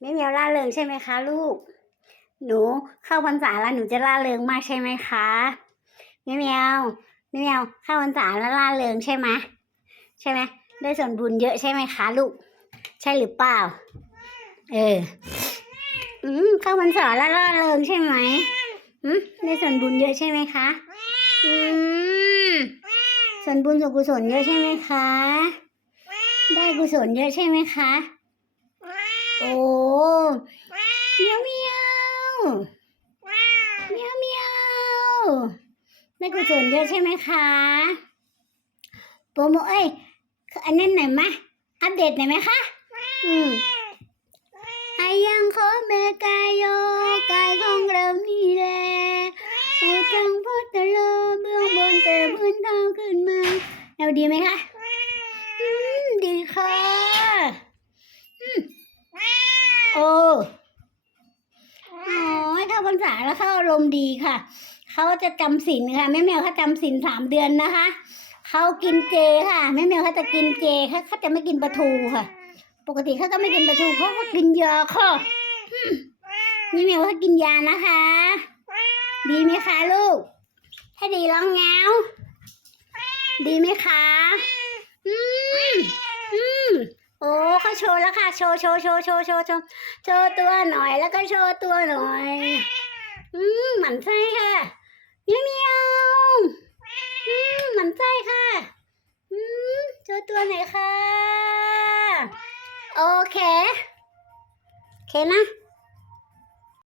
แม่เมียวล่าเริงใช่ไหมคะลูก หนูเข้าพรรษาแล้วหนูจะล่าเริงมากใช่ไหมคะแม่เมียวแม่เมียวเข้าพรรษาแล้วล่าเริงใช่ไหมใช่ไหมได้ส่วนบุญเยอะใช่ไหมคะลูก ใช่หรือเปล่า เออ อืมเข้าพรรษาแล้วล่าเริงใช่ไหมอืมได้ส่วนบุญเยอะใช่ไหมคะ อืมส่วนบุญส่วนกุศลเยอะใช่ไหมคะ ได้กุศลเยอะใช่ไหมคะ โอ้เมียวเมียวเมียวเมียวได้กุศลเยอะใช่ไหมคะโปรโมเอ้ยอันนั้นไหนมะอัปเดตไหนไหมคะ อืมไอยังขอเมกายโยกายของเรานี่แหละโอ้จังพุทธโลเบื้องบนแต่พื้นเท้าขึ้นมาเอาดีไหมคะอืมดีค่ะอืมโอ้อ๋อเข้าพรรษาแล้วเข้าอารมณ์ดีค่ะ เขาจะจำศีลค่ะแม่แมวเขาจำศีลสามเดือนนะคะเขากินเจค่ะแม่แมวเขาจะกินเจเขาเขาจะไม่กินปลาทูค่ะ ปกติเขาก็ไม่กินปลาทูเขาก็กินยาค่ะอืมนี่แมวเขากินยานะคะ ดีไหมคะลูก ถ้าดีร้องเงาดีไหมคะ อืม โอ้เขาโชว์แล้วค่ะ โชว์โชว์โชว์โชว์โชว์โชว์โชว์ตัวหน่อยแล้วก็โชว์ตัวหน่อย อืมหมันไส้ค่ะเมียวเมียวอืมหมันไส้ค่ะ อืมโชว์ตัวหน่อยค่ะ โอเค โอเคนะ